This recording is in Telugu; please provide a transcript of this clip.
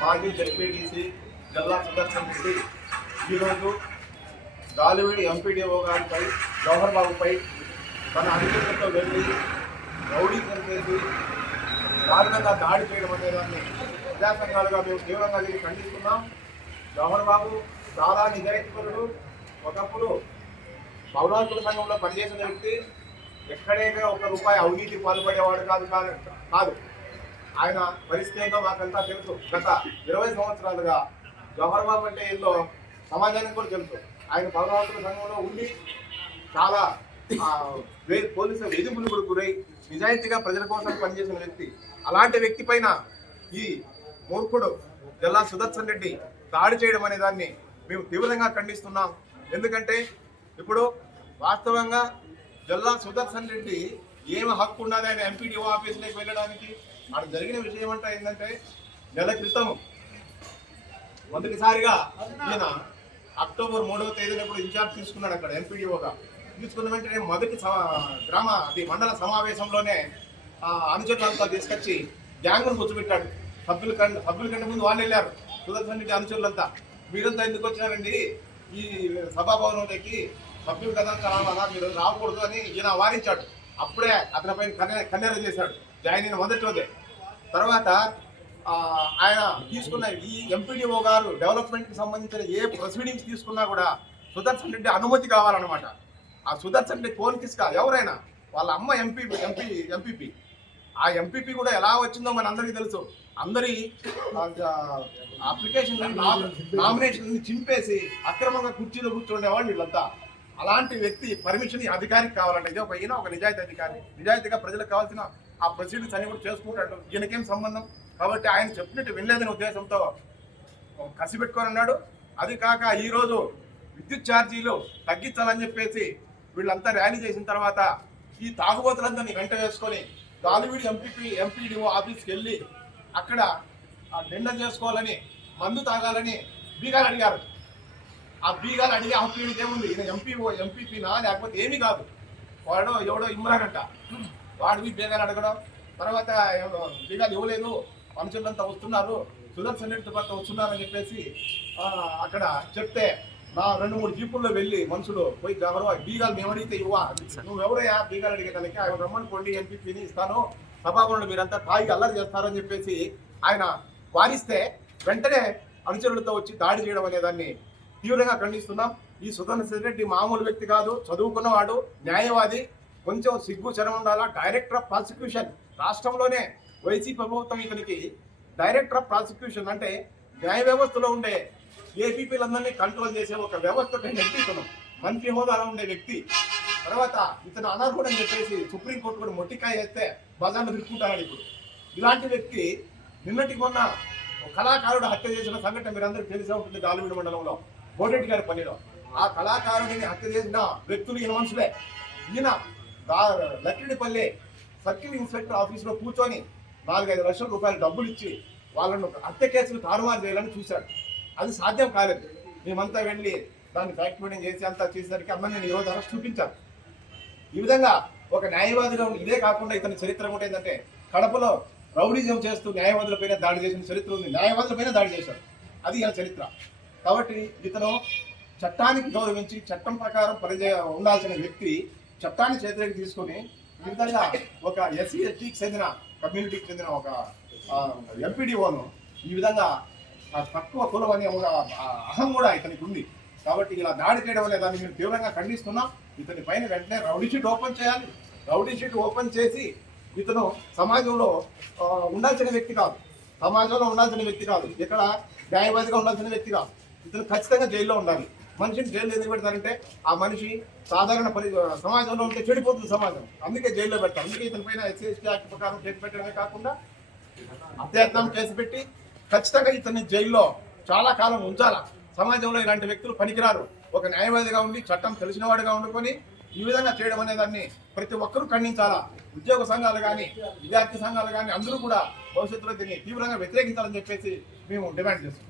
మాజీ జడ్పీటీసీ గల్లా సుదర్శన్ రెడ్డి ఈరోజు గాలివీడి ఎంపీడీఓ గారిపై జవహర్ బాబుపై తన అనుచరులతో వెళ్ళి రౌడీజం చేసి దారుణంగా దాడి చేయడం అనే దాన్ని ప్రజా సంఘాలుగా మేము తీవ్రంగా దీన్ని ఖండిస్తున్నాం. జవహర్ బాబు చాలా నిజాయితీపరుడు. ఒకప్పుడు పౌరాకుల సంఘంలో పనిచేసిన వ్యక్తి. ఎక్కడైనా ₹1 అవినీతి పాల్పడేవాడు కాదు. ఆయన పరిస్థితి ఏంటో మాకంతా తెలుసు. గత 20 సంవత్సరాలుగా జవహర్ బాబు అంటే ఏందో సమాజానికి కూడా తెలుసు. ఆయన పౌరాకుల సంఘంలో ఉండి చాలా పోలీసుల వేధింపులు కూడా గురై నిజాయితీగా ప్రజల కోసం పనిచేసిన వ్యక్తి. అలాంటి వ్యక్తి పైన ఈ మూర్ఖుడు గల్లా సుదర్శన్ రెడ్డి దాడి చేయడం అనే దాన్ని మేము తీవ్రంగా ఖండిస్తున్నాం. ఎందుకంటే ఇప్పుడు వాస్తవంగా గల్లా సుదర్శన్ రెడ్డి ఏమి హక్కు ఉన్నది ఆయన ఎంపీడీఓ ఆఫీసులోకి వెళ్ళడానికి? అక్కడ జరిగిన విషయం అంటే ఏంటంటే, నెల క్రితం మొదటిసారిగా ఈయన అక్టోబర్ 3వ తేదీన ఇప్పుడు ఇన్ఛార్జ్ తీసుకున్నాడు. అక్కడ ఎంపీడీఓగా తీసుకున్న వెంటనే మొదటి మండల సమావేశంలోనే అనుచరులంతా తీసుకొచ్చి గ్యాంగ్ను కూర్చోబెట్టాడు. సభ్యుల కంటే ముందు వాళ్ళు వెళ్ళారు. సుదర్శన్ రెడ్డి అనుచరులంతా, మీరంతా ఎందుకు వచ్చినారండి ఈ సభాభవనంలోకి? సభ్యులు కదా చాలా మీరు రాకూడదు అని ఈయన వారించాడు. అప్పుడే అతని పైన కన్నెర చేశాడు జాయిన్ అయిన మొదటి రోజే. తర్వాత ఆయన తీసుకున్న ఈ ఎంపీడీఓ గారు డెవలప్మెంట్కి సంబంధించిన ఏ ప్రొసీడింగ్స్ తీసుకున్నా కూడా సుదర్శన్ రెడ్డి అనుమతి కావాలన్నమాట. ఆ సుదర్శన్ రెడ్డి ఫోన్ కిస్ కాదు, ఎవరైనా వాళ్ళ అమ్మ ఎంపీపీ. ఆ ఎంపీపీ కూడా ఎలా వచ్చిందో మన అందరికీ తెలుసు. అందరి అప్లికేషన్ నామినేషన్ చింపేసి అక్రమంగా కుర్చీలో కూర్చుండేవాళ్ళు వీళ్ళంతా. అలాంటి వ్యక్తి పర్మిషన్ అధికారికి కావాలంటే, ఇది ఈయన ఒక నిజాయితీ అధికారి, నిజాయితీగా ప్రజలకు కావాల్సిన ఆ ప్రొసీడింగ్స్ అన్ని కూడా చేసుకుంటాడు. ఈయనకేం సంబంధం? కాబట్టి ఆయన చెప్పినట్టు వినలేదనే ఉద్దేశంతో కసి పెట్టుకొని ఉన్నాడు. అది కాక ఈరోజు విద్యుత్ ఛార్జీలు తగ్గించాలని చెప్పేసి వీళ్ళంతా ర్యాలీ చేసిన తర్వాత ఈ తాగుబోతులందరినీ వెంట వేసుకొని గాలివీడి ఎంపీడీఓ ఆఫీస్కి వెళ్ళి అక్కడ టెండర్ చేసుకోవాలని, మందు తాగాలని బీగాలు అడిగారు. ఆ బీగాలు అడిగే హక్కు ఏముంది? ఈయన ఎంపీపీనా లేకపోతే ఏమీ కాదు. వాడు ఎవడో ఇమ్రానంట, వాడివి బీగాలు అడగడం. తర్వాత బీగాలు ఇవ్వలేదు, మనుషులంతా వస్తున్నారు, సుదర్శన్ రెడ్డితో పాటు వస్తున్నారని చెప్పేసి అక్కడ చెప్తే నా 2-3 జీపుల్లో వెళ్ళి మనుషులు పోయి బీగాలు మేము అడిగితే ఇవ్వా, నువ్వెవరయ్యా బీగాలు అడిగేదానికి? ఆయన రమ్మనుకోండి, ఎంపీపీని ఇస్తాను, సభాభవనంలో మీరంతా తాగి అల్లరి చేస్తారని చెప్పేసి ఆయన వారిస్తే వెంటనే అనుచరులతో వచ్చి దాడి చేయడం అనే దాన్ని తీవ్రంగా ఖండిస్తున్నాం. ఈ సుదర్శన్ రెడ్డి మామూలు వ్యక్తి కాదు, చదువుకున్నవాడు, న్యాయవాది, కొంచెం సిగ్గు చరం ఉండాలా. డైరెక్టర్ ఆఫ్ ప్రాసిక్యూషన్, రాష్ట్రంలోనే వైసీపీ ప్రభుత్వం ఇతనికి డైరెక్టర్ ఆఫ్ ప్రాసిక్యూషన్ అంటే న్యాయ వ్యవస్థలో ఉండే ఏపీపీలందరినీ కంట్రోల్ చేసే ఒక వ్యవస్థకు నెట్టితను మంత్రి హోదాలో ఉండే వ్యక్తి. తర్వాత ఇతను అనర్హుడు అని చెప్పేసి సుప్రీంకోర్టు కూడా మొట్టికాయ వేస్తే బజార్లో తిరుగుతుంటాడు. ఇప్పుడు ఇలాంటి వ్యక్తి నిన్నటికి మొన్న కళాకారుడు హత్య చేసిన సంఘటన మీరందరికీ తెలిసే ఉంటుంది. గాలివీడి మండలంలో బోడెడ్డి గారి పనిలో ఆ కళాకారుడిని హత్య చేసిన వ్యక్తులు ఈయన మనుషులే. ఈయన లక్కిడిపల్లి సర్కిల్ ఇన్స్పెక్టర్ ఆఫీసులో కూర్చొని 4-5 లక్షల రూపాయలు డబ్బులు ఇచ్చి వాళ్ళను హత్య కేసులు తారుమారు చేయాలని చూశాడు. అది సాధ్యం కాలేదు. మేమంతా వెళ్ళి దాన్ని ఫ్యాక్ట్ ఫైండింగ్ చేసి అంతా చేసేసరికి అమ్మ నేను ఈరోజు అరెస్ట్ చూపించాను. ఈ విధంగా ఒక న్యాయవాదిగా ఇదే కాకుండా ఇతని చరిత్ర కూడా ఏంటంటే, కడపలో రౌడీజం చేస్తూ న్యాయవాదులపైన దాడి చేసిన చరిత్ర ఉంది. న్యాయవాదులపైన దాడి చేశారు, అది ఈయన చరిత్ర. కాబట్టి ఇతను చట్టానికి గౌరవించి చట్టం ప్రకారం ఉండాల్సిన వ్యక్తి చట్టాన్ని చేతిలోకి తీసుకొని ఈ విధంగా ఒక ఎస్సీ ఎస్టీకి చెందిన కమ్యూనిటీకి చెందిన ఒక ఎంపీడీఓను ఈ విధంగా తక్కువ కులం అనే ఒక అహం కూడా ఇతనికి ఉంది. కాబట్టి ఇలా దాడి చేయడం అనే దాన్ని మేము తీవ్రంగా ఖండిస్తున్నాం. ఇతని పైన వెంటనే రౌడీ షీట్ ఓపెన్ చేయాలి. రౌడీ షీట్ ఓపెన్ చేసి ఇతను సమాజంలో ఉండాల్సిన వ్యక్తి కాదు, ఇక్కడ న్యాయవాదిగా ఉండాల్సిన వ్యక్తి కాదు. ఇతను ఖచ్చితంగా జైల్లో ఉండాలి. మనిషిని జైల్లో ఎందుకు పెడతారంటే ఆ మనిషి సాధారణ సమాజంలో ఉంటే చెడిపోతుంది సమాజం, అందుకే జైల్లో పెడతారు. అందుకే ఇతని పైన ఎస్సీ ఎస్టీ యాక్ట్ ప్రకారం కేసు పెట్టడమే కాకుండా అత్యాయత్నం కేసు పెట్టి ఖచ్చితంగా ఇతన్ని జైల్లో చాలా కాలం ఉంచాలా. సమాజంలో ఇలాంటి వ్యక్తులు పనికిరారు. ఒక న్యాయవాదిగా ఉండి చట్టం తెలిసిన వాడిగా ఉండుకొని ఈ విధంగా చేయడం అనే దాన్ని ప్రతి ఒక్కరూ ఖండించాలా. ఉద్యోగ సంఘాలు కానీ, విద్యార్థి సంఘాలు కానీ అందరూ కూడా భవిష్యత్తులో దీన్ని తీవ్రంగా వ్యతిరేకించాలని చెప్పేసి మేము డిమాండ్ చేస్తున్నాం.